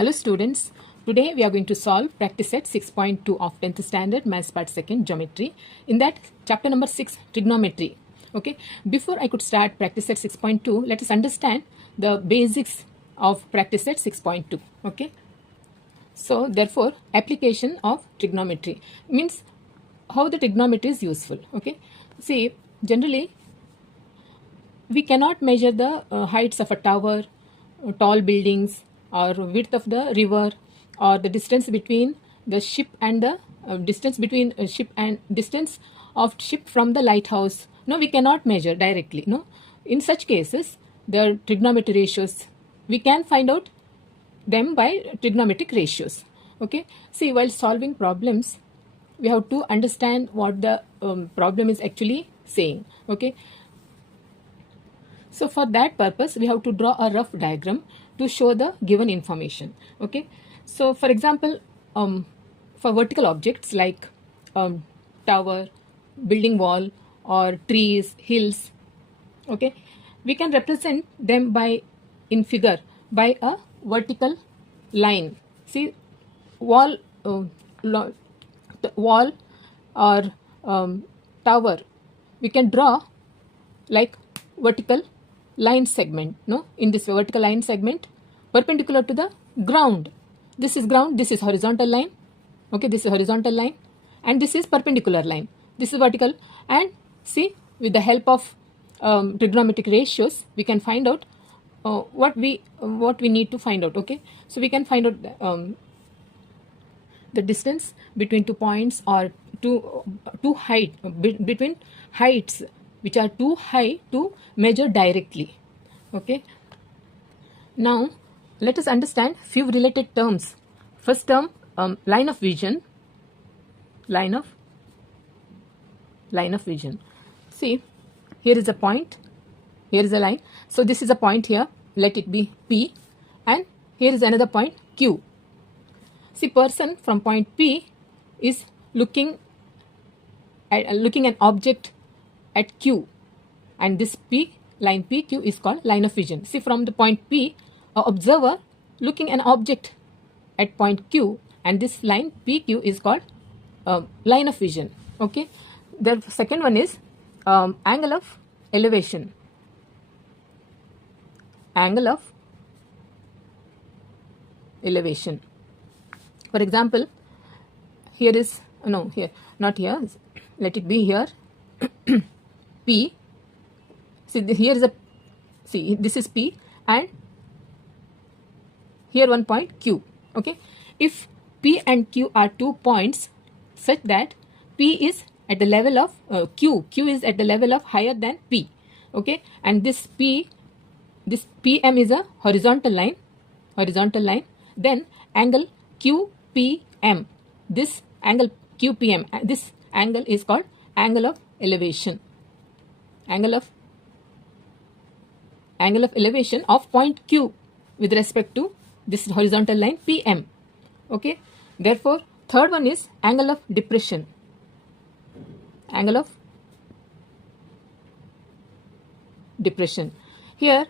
Hello students, today we are going to solve practice set 6.2 of 10th standard maths part 2nd geometry. In that chapter number 6 trigonometry. Okay, before I could start practice set 6.2, let us understand the basics of practice set 6.2. Okay, so therefore application of trigonometry means how the trigonometry is useful. Okay, see, generally we cannot measure the heights of a tower, tall buildings, or width of the river, or the distance between the ship and the distance between ship and distance of ship from the lighthouse. No, we cannot measure directly. No, in such cases, the trigonometry ratios we can find out them by trigonometric ratios. Okay, see, while solving problems, we have to understand what the problem is actually saying. Okay, so for that purpose, we have to draw a rough diagram to show the given information. Okay, so for example, for vertical objects like tower, building wall, or trees, hills, okay, we can represent them by in figure by a vertical line. See, wall or tower, we can draw like vertical line segment. No, in this vertical line segment perpendicular to the ground. This is ground, this is horizontal line. Okay, this is horizontal line, and this is perpendicular line. This is vertical. And see, with the help of trigonometric ratios, we can find out what we need to find out. Okay, so we can find out the distance between 2 points or two height between heights which are too high to measure directly. Okay, now let us understand few related terms. First term, line of vision. Line of vision. See, here is a point, here is a line. So this is a point here, let it be P, and here is another point Q. See, person from point P is looking an object at Q, and this P, line PQ, is called line of vision. See, from the point P, an observer looking an object at point Q, and this line PQ is called line of vision. Okay, the second one is angle of elevation. Angle of elevation. For example, here is here, not here, let it be here. P. See, here is this is P, and here one point Q. Okay, if P and Q are 2 points such that P is at the level of Q is at the level of higher than P. Okay, and this PM is a horizontal line, then angle QPM, this angle QPM, this angle is called angle of elevation. Angle of elevation of point Q with respect to this horizontal line PM. Okay, therefore third one is angle of depression. Angle of depression. Here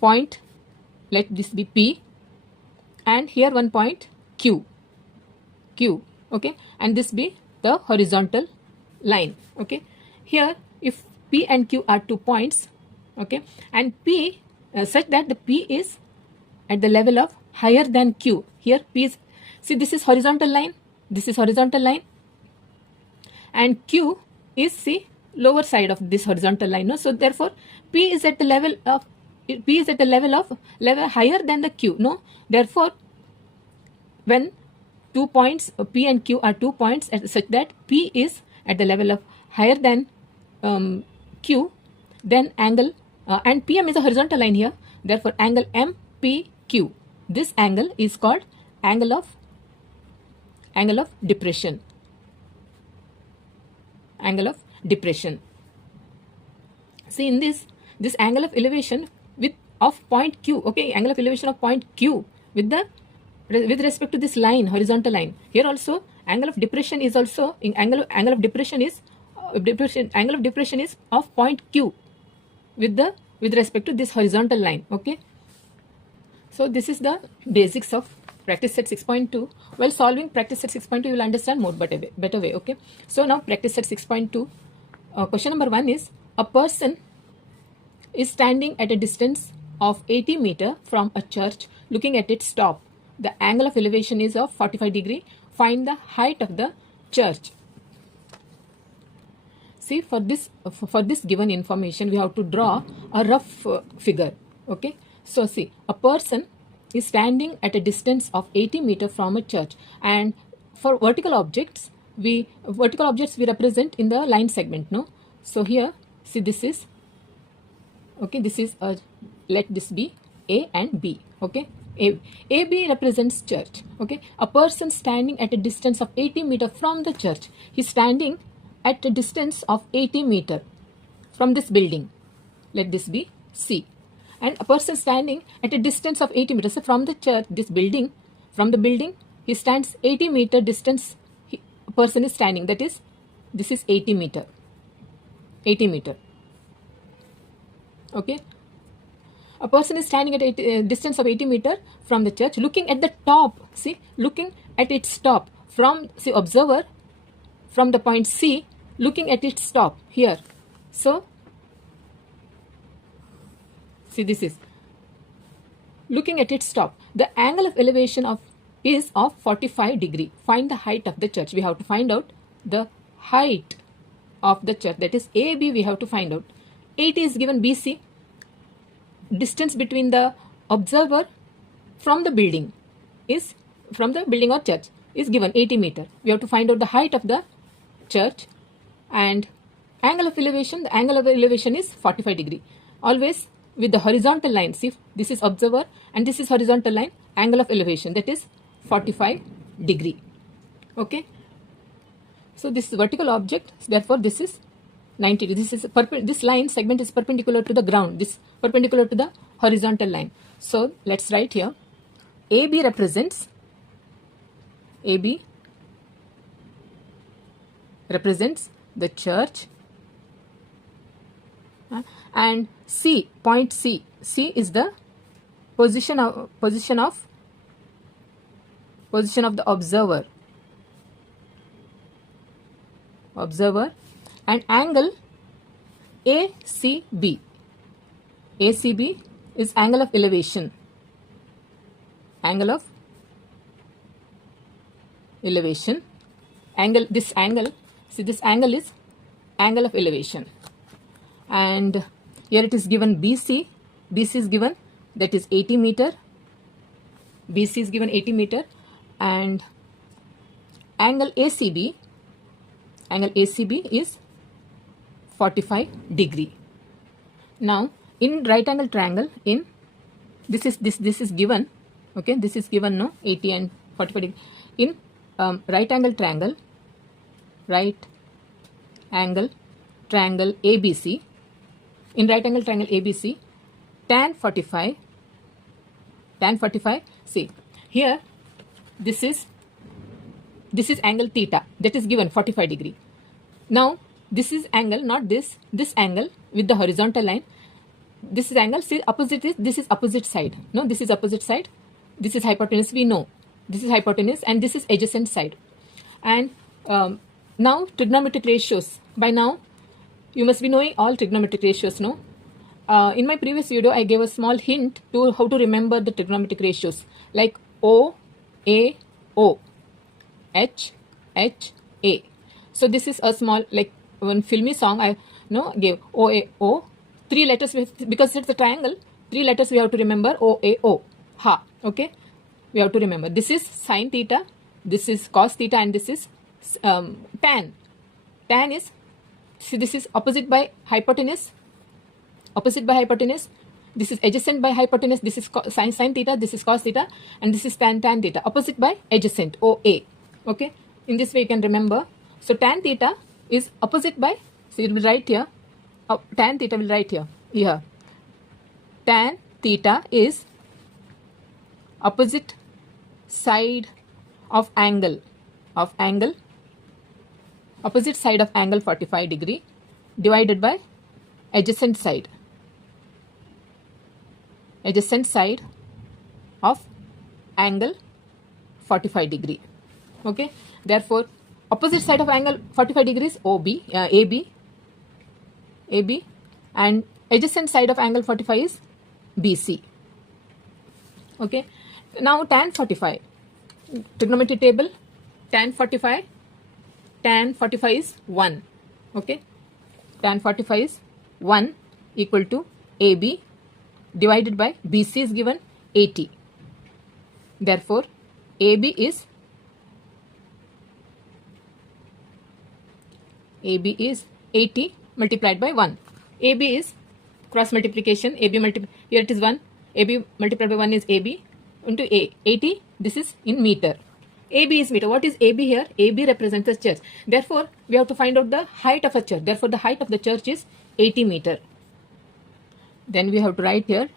point, let this be P, and here one point Q. Okay, and this be the horizontal line. Okay, here if P and Q are 2 points, okay, and P such that the P is at the level of higher than Q. Here P is, see, this is horizontal line, and Q is, see, lower side of this horizontal line. No? So therefore P is at the level higher than the Q. No, therefore when 2 points P and Q are 2 points such that P is at the level of higher than Q, then angle and PM is a horizontal line here, therefore angle MPQ, this angle is called angle of depression. Angle of depression. See, in this angle of elevation of point Q. Okay, angle of elevation of point Q with respect to this line, horizontal line. Here also angle of depression is also angle of depression is of point Q with respect to this horizontal line. Okay, So this is the basics of practice set 6.2. While solving practice set 6.2, you will understand more better way. Okay. So now practice set 6.2. Question number 1 is, a person is standing at a distance of 80 meter from a church looking at its top. The angle of elevation is of 45 degree. Find the height of the church. See, for this given information, we have to draw a rough figure. Okay. So see, a person is standing at a distance of 80 meter from a church, and for vertical objects we represent in the line segment. No, so here see, this is okay, this is let this be A and B. Okay, AB represents church. Okay, a person standing at a distance of 80 meter from the church. He's standing at a distance of 80 meter from this building. Let this be C. And a person standing at a distance of 80 meters from the church, this building, from the building, he stands 80 meter distance. A person is standing. That is, this is 80 meter. 80 meter. Okay. A person is standing at a distance of 80 meter from the church, looking at the top. See, looking at its top. From, see, observer from the point C, looking at its top here. So, see, this is looking at its top. The angle of elevation is of 45 degree. Find the height of the church. We have to find out the height of the church. That is AB we have to find out. 80 is given BC. Distance between the observer from the building or church is given 80 meter. We have to find out the height of the church, and angle of elevation, the angle of elevation is 45 degree. Always with the horizontal line. See, this is observer and this is horizontal line, angle of elevation, that is 45 degree. Okay. So this is vertical object, therefore this is 90 degree. This line segment is perpendicular to the ground, this perpendicular to the horizontal line. So let's write here, AB represents the church, and C, point C is the position of the observer, and angle ACB is angle of elevation. Angle, this angle, see, this angle is angle of elevation. And here it is given BC is given, that is 80 meter. BC is given 80 meter, and angle ACB is 45 degree. Now in right angle triangle, in this is given, okay, this is given, no, 80 and 45 degree. In right angle triangle ABC, in right angle triangle ABC, tan 45, see here, this is angle theta, that is given 45 degree. Now this is angle, not this angle with the horizontal line, this is angle, see, opposite is, this is opposite side, no, this is opposite side, this is hypotenuse, we know this is hypotenuse, and this is adjacent side. And now trigonometric ratios, by now you must be knowing all trigonometric ratios, no? In my previous video I gave a small hint to how to remember the trigonometric ratios, like O, A, O, H, H, A. So this is a small, like one filmy song I gave O, A, O, 3 letters, because it's a triangle, 3 letters we have to remember, O, A, O, ha, okay, we have to remember. This is sine theta, this is cos theta, and this is tan. Tan is, see, this is opposite by hypotenuse, this is adjacent by hypotenuse, this is sine theta, this is cos theta, and this is tan theta, opposite by adjacent, OA. Okay, in this way you can remember. So tan theta is opposite by, so you will write here, tan theta will write here. Tan theta is opposite side of angle, opposite side of angle 45 degree divided by adjacent side of angle 45 degree. Okay, therefore opposite side of angle 45 degrees AB, and adjacent side of angle 45 is BC. Okay, now tan 45, trigonometry table, tan 45 is 1. Okay, tan 45 is 1 equal to AB divided by BC is given 80. Therefore AB is 80 multiplied by 1. AB is cross multiplication. Here it is 1. AB multiplied by 1 is AB into A. 80, this is in meter. AB is meter. What is AB here? AB represents the church. Therefore, we have to find out the height of a church. Therefore, the height of the church is 80 meter. Then we have to write here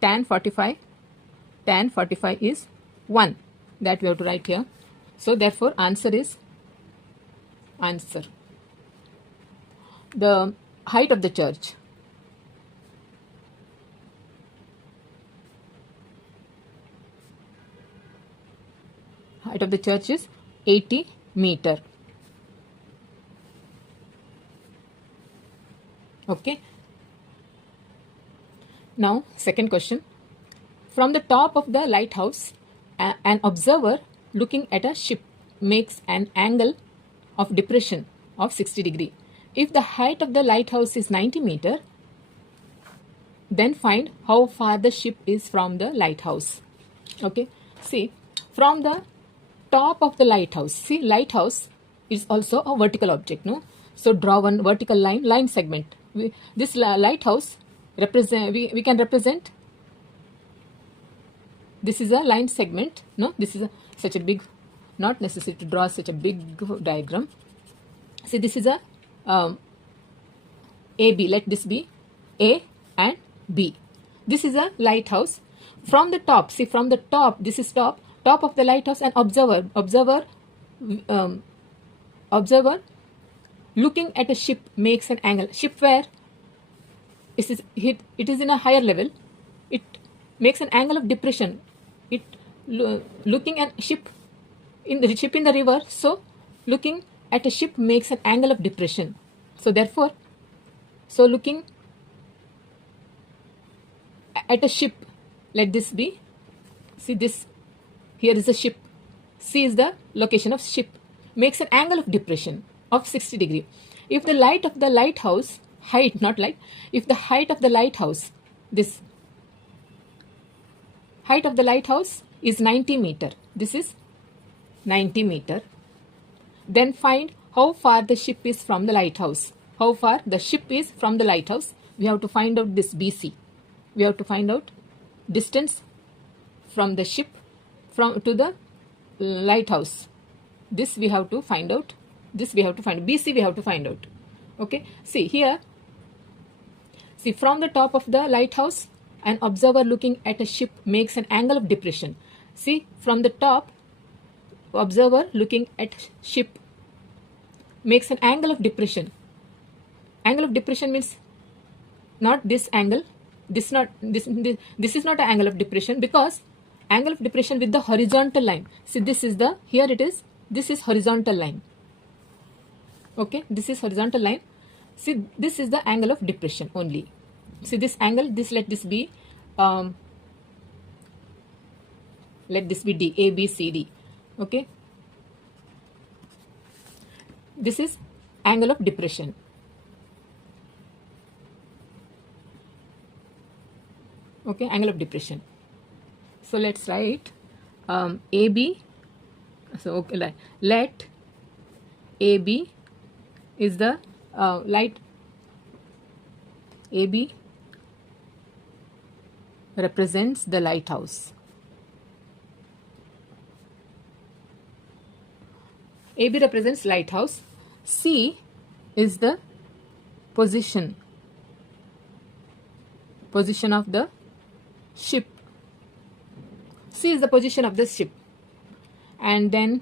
tan 45 is 1. That we have to write here. So, therefore, answer. The height of the church. Height of the church is 80 meter. Okay. Now, second question. From the top of the lighthouse, an observer looking at a ship makes an angle of depression of 60 degree. If the height of the lighthouse is 90 meter, then find how far the ship is from the lighthouse. Okay. See, from the top of the lighthouse. See, lighthouse is also a vertical object, no? So draw one vertical line segment. This lighthouse represent, we can represent, this is a line segment, no? This is such a big, not necessary to draw such a big diagram. See, this is a AB, let this be A and B. This is a lighthouse. From the top, see, from the top, this is top of the lighthouse, and observer looking at a ship makes an angle. Ship where it is in a higher level, it makes an angle of depression. It looking at ship in the river, so looking at a ship makes an angle of depression. So therefore, so looking at a ship, let this be, see this, here is a ship, C is the location of ship, makes an angle of depression of 60 degree. If the height of the lighthouse, if the height of the lighthouse, this height of the lighthouse is 90 meter, this is 90 meter, then find how far the ship is from the lighthouse. How far the ship is from the lighthouse, we have to find out this BC. We have to find out distance from the ship to the lighthouse. This we have to find out. BC we have to find out. Okay. See here. See, from the top of the lighthouse, an observer looking at a ship makes an angle of depression. See, from the top, observer looking at ship makes an angle of depression. Angle of depression means not this angle. This is not an angle of depression, because angle of depression with the horizontal line. See, this is the, here it is, this is horizontal line. Okay, this is horizontal line. See, this is the angle of depression only. See this angle, let this be D, A, B, C, D. Okay. This is angle of depression. Okay, angle of depression. So let's write AB. So okay, let AB is the light. AB represents the lighthouse. AB represents lighthouse. C is the position of the ship. C is the position of the ship. And then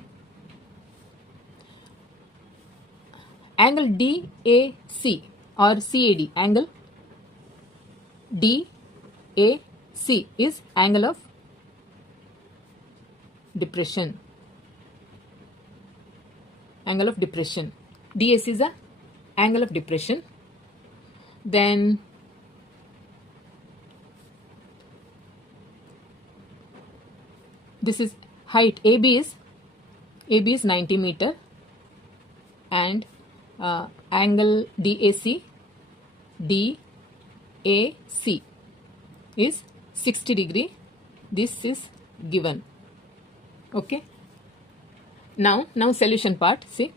angle DAC or CAD, angle DAC is angle of depression. Angle of depression. DAC is the angle of depression. Then this is height. AB is 90 meter, and angle DAC is 60 degree. This is given. Okay. Now solution part. See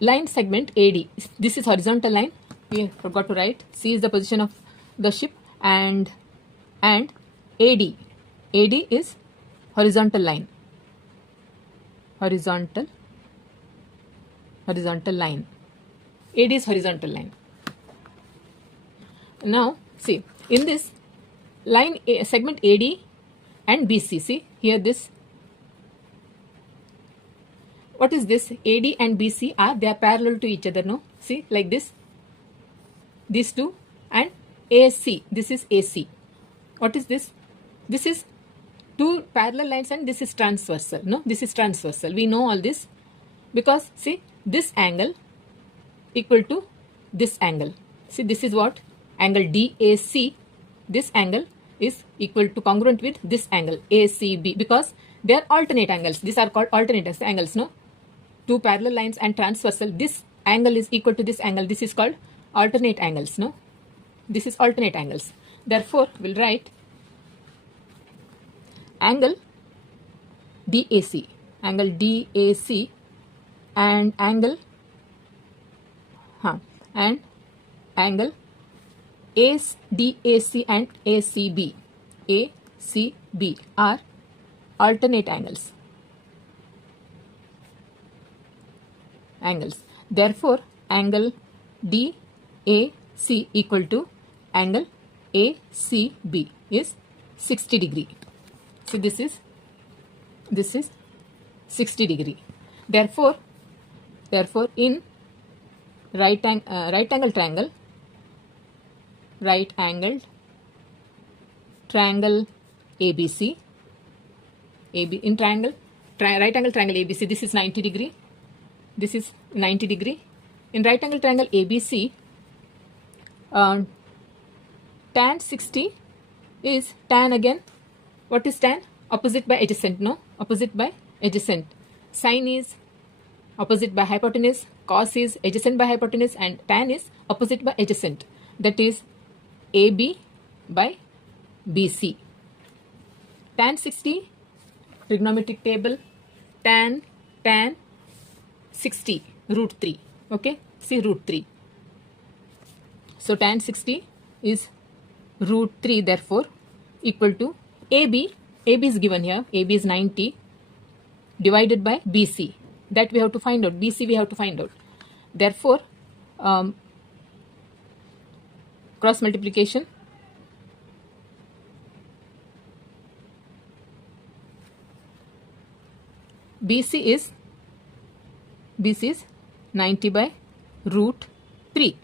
line segment AD. This is horizontal line. We forgot to write. C is the position of the ship, and AD is horizontal line. Horizontal line. AD is horizontal line. Now see, in this line segment AD and BC, see here this, what is this? AD and BC they are parallel to each other, no? See, like this, these two, and AC, this is AC. What is this? This is two parallel lines, and this is transversal, no? This is transversal. We know all this because see, this angle equal to this angle. See, this is what? Angle DAC. This angle is equal to congruent with this angle ACB, because they are alternate angles. These are called alternate angles, no? Two parallel lines and transversal. This angle is equal to this angle. This is called alternate angles, no? This is alternate angles. Therefore, we'll write angle DAC, and angle DAC and ACB are alternate angles. Therefore, angle DAC equal to angle ACB is 60 degree. See, this is 60 degree. Therefore, in right angled triangle ABC, in right angle triangle ABC, this is 90 degree. This is 90 degree. In right angle triangle ABC, tan 60 is tan again. What is tan? Opposite by adjacent, no? Opposite by adjacent. Sine is opposite by hypotenuse. Cos is adjacent by hypotenuse, and tan is opposite by adjacent. That is AB by BC. Tan 60, trigonometric table, tan 60, root 3. Okay, see root 3. So tan 60 is root 3, therefore equal to AB. AB is given here. AB is 90 divided by BC. That we have to find out. BC we have to find out. Therefore, cross multiplication. BC is 90 by root 3.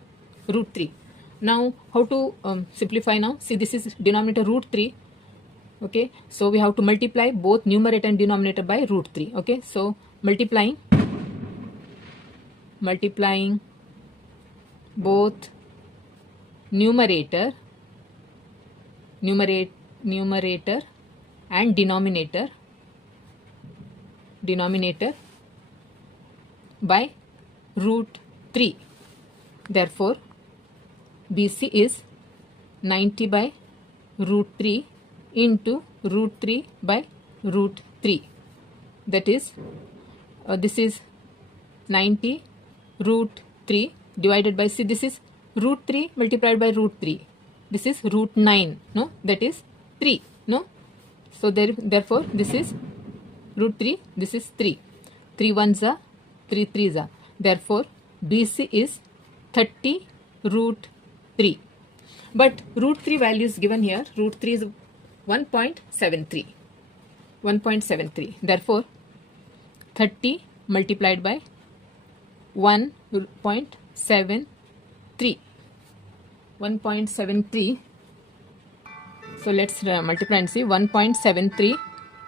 Now, how to simplify now? See, this is denominator root 3. Okay, so we have to multiply both numerator and denominator by root 3. Okay, so multiplying both numerator and denominator by root 3. Therefore, BC is 90 by root 3 into root 3 by root 3. That is, this is 90 root 3 divided by, see, this is root 3 multiplied by root 3. This is root 9, no? That is 3, no? So, therefore, this is root 3, this is 3. 3 ones are, 3 threes are. Therefore, BC is 30 root 3. But root 3 value is given here. Root 3 is 1.73. 1.73. Therefore, 30 multiplied by 1.73. 1.73. So let's multiply and see. 1.73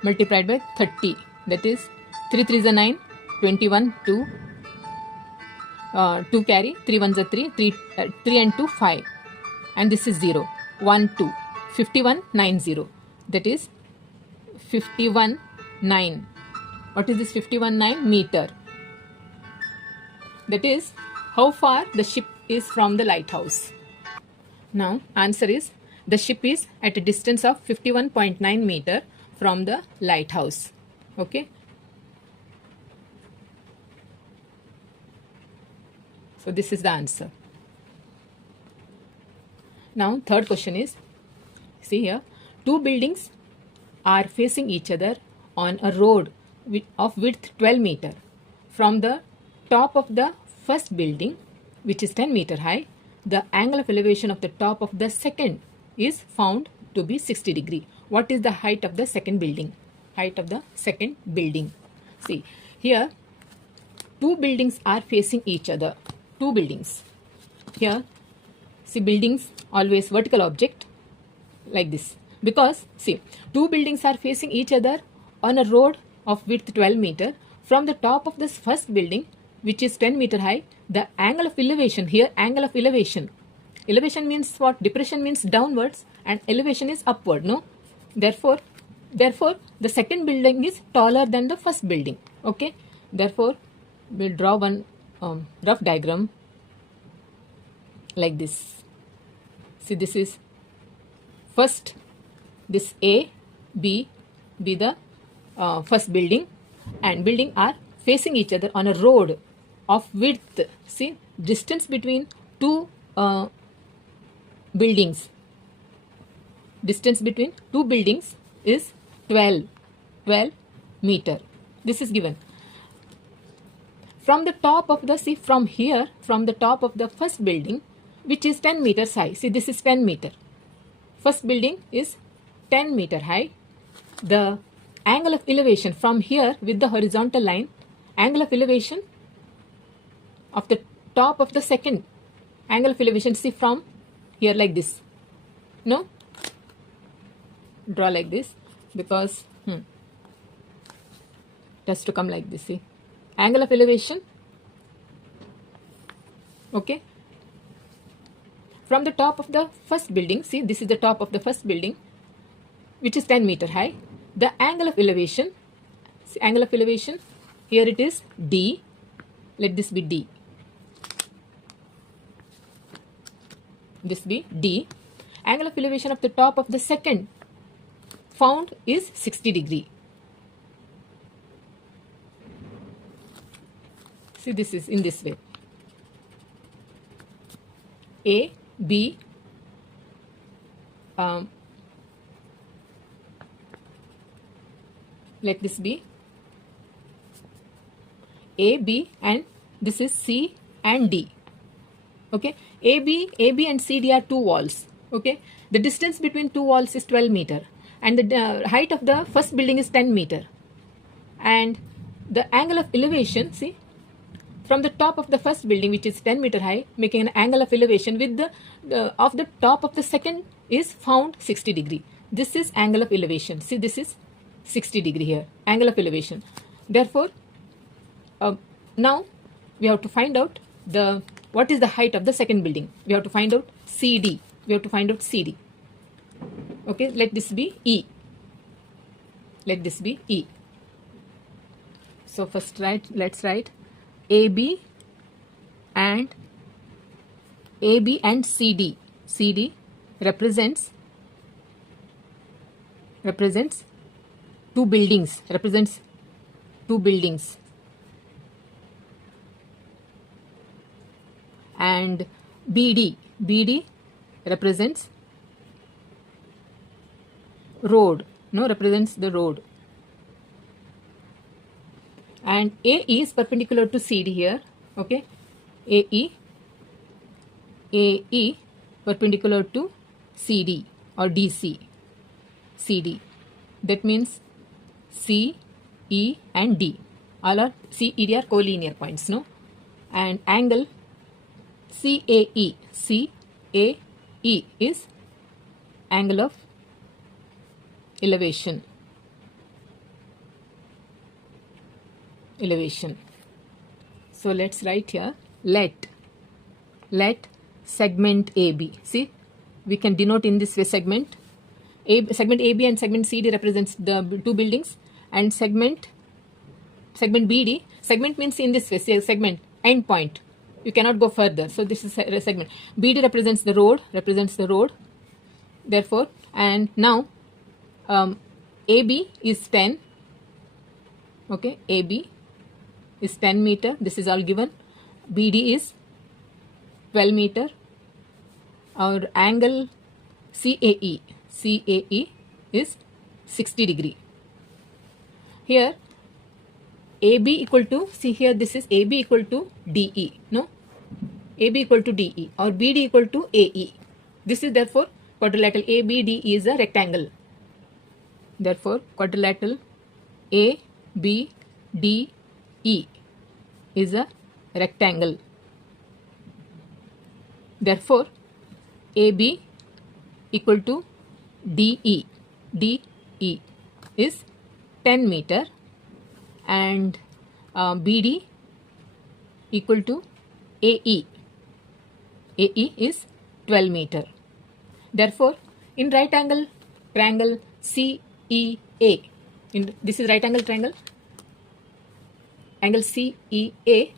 multiplied by 30, that is 3 3s are 9, 21, 2, 2 carry, 3 1s are 3, 3 and 2 5, and this is 0, 1 2, 51 9 0, that is 51 9. What is this 51 9? Meter. That is how far the ship is from the lighthouse. Now answer is the ship is at a distance of 51.9 meter from the lighthouse. Okay. So this is the answer. Now third question is, see here, two buildings are facing each other on a road of width 12 meter. From the top of the first building, which is 10 meter high, the angle of elevation of the top of the second is found to be 60 degree. What is the height of the second building? Height of the second building. See here, two buildings are facing each other. Two buildings. Here, see, buildings always vertical object like this, because see, two buildings are facing each other on a road of width 12 meter. From the top of this first building, which is 10 meter high, the angle of elevation, here angle of elevation means what? Depression means downwards and elevation is upward, no? Therefore the second building is taller than the first building. Okay, therefore we'll draw one rough diagram like this. See, this is first, this A, B be the first building, and building are facing each other on a road of width. See, distance between two buildings. Distance between two buildings is 12 meter. This is given. From the top of the, see, from here, from the top of the first building, which is 10 meters high. See, this is 10 meter. First building is 10 meter high. The angle of elevation from here with the horizontal line, angle of elevation of the top of the second, angle of elevation, see, from here like this. No? Draw like this, because it has to come like this. See, angle of elevation, okay, from the top of the first building. See, this is the top of the first building, which is 10 meter high. The angle of elevation, see, angle of elevation, here it is D. Let this be D. This be D. Angle of elevation of the top of the second found is 60 degree. See, this is in this way. A, B, let this be A, B, and this is C and D. Okay, AB and CD are two walls. Okay, the distance between two walls is 12 meter, and the height of the first building is 10 meter, and the angle of elevation, see, from the top of the first building, which is 10 meter high, making an angle of elevation with the of the top of the second is found 60 degree. This is angle of elevation. See, this is 60 degree here, angle of elevation. Therefore, now we have to find out what is the height of the second building. We have to find out CD. We have to find out CD. Okay, let this be E. Let this be E. So first let's write AB and CD. CD represents two buildings. Represents two buildings. And BD represents road. No, represents the road. And AE is perpendicular to CD here. Okay, AE perpendicular to CD or DC. CD. That means C, E and D. All are C, E, D are collinear points. No, and angle CAE. CAE is angle of elevation. elevation. So let's write here, let segment AB. See, we can denote in this way segment. Segment AB and segment CD represents the two buildings, and segment BD. Segment means in this way, say segment, end point. You cannot go further. So this is a segment. BD represents the road. Therefore, and now AB is 10. Okay, AB is 10 meter. This is all given. BD is 12 meter. Our angle CAE is 60 degree. Here AB equal to, see here, this is AB equal to DE. No, AB equal to DE, or BD equal to AE. This is therefore quadrilateral ABDE is a rectangle. Therefore quadrilateral ABDE is a rectangle. Therefore AB equal to DE is 10 meter, and BD equal to AE is 12 meter. Therefore in right angle triangle CEA, this is right angle triangle, angle CEA.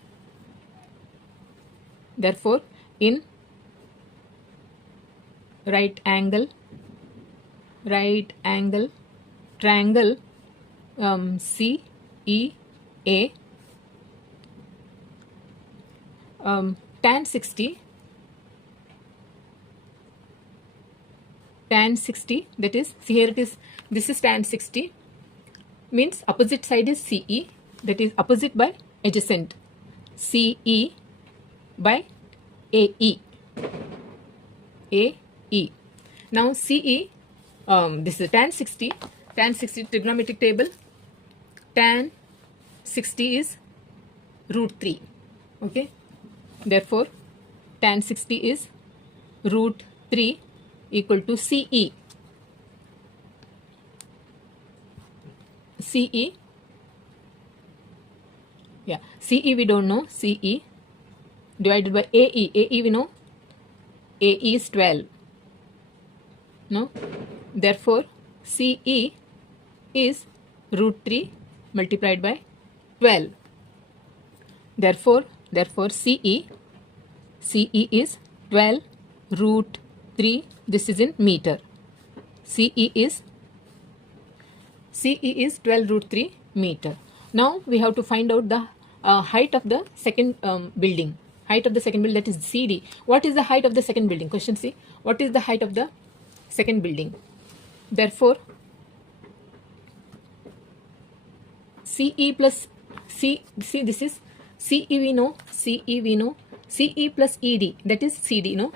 Therefore in right angle triangle CEA, tan 60, that is, see here it is, this is tan 60, means opposite side is CE, that is opposite by adjacent, CE by AE. Now CE, this is tan 60 trigonometric table. Tan 60 is √3. Okay, therefore tan 60 is √3 equal to CE. Yeah, CE we don't know. CE divided by AE. AE we know. AE is 12. No, therefore CE is √3 multiplied by 12. Therefore CE is 12 √3. This is in meter. CE is 12 √3 meter. Now we have to find out the height of the second building. Height of the second building, that is CD. What is the height of the second building? Question C. What is the height of the second building? Therefore CE plus C, this is CE we know, CE plus ED, that is CD, no?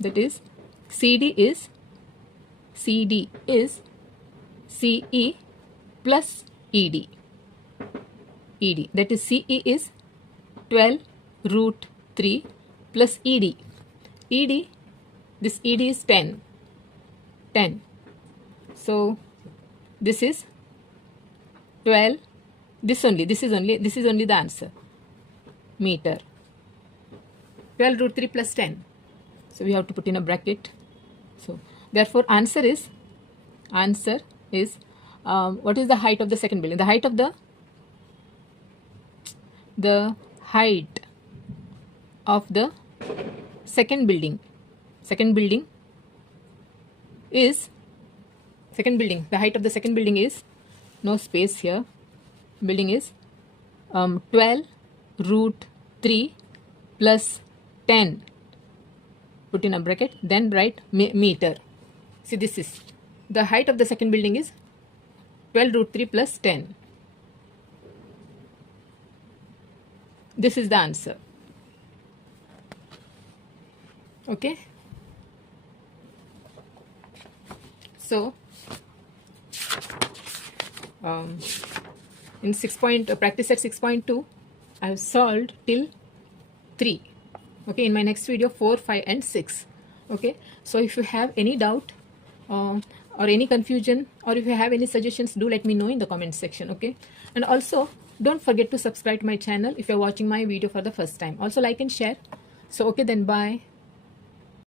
That is CD is CE plus ED. That is CE is 12 √3 plus ED. This ED is 10. So this is 12. This is only the answer. Meter. 12 √3 plus 10. So we have to put in a bracket. So therefore answer is what is the height of the second building? The height of the second building is the height of the second building is, no space here, building is 12 √3 plus 10, put in a bracket, then write meter. See, this is the height of the second building is 12 √3 plus 10. This is the answer. Okay, so in practice set 6.2 I have solved till 3. Okay, in my next video 4, 5 and 6. Okay, so if you have any doubt, or any confusion, or if you have any suggestions, do let me know in the comment section. Okay, and also don't forget to subscribe to my channel if you're watching my video for the first time. Also like and share. So okay then, bye.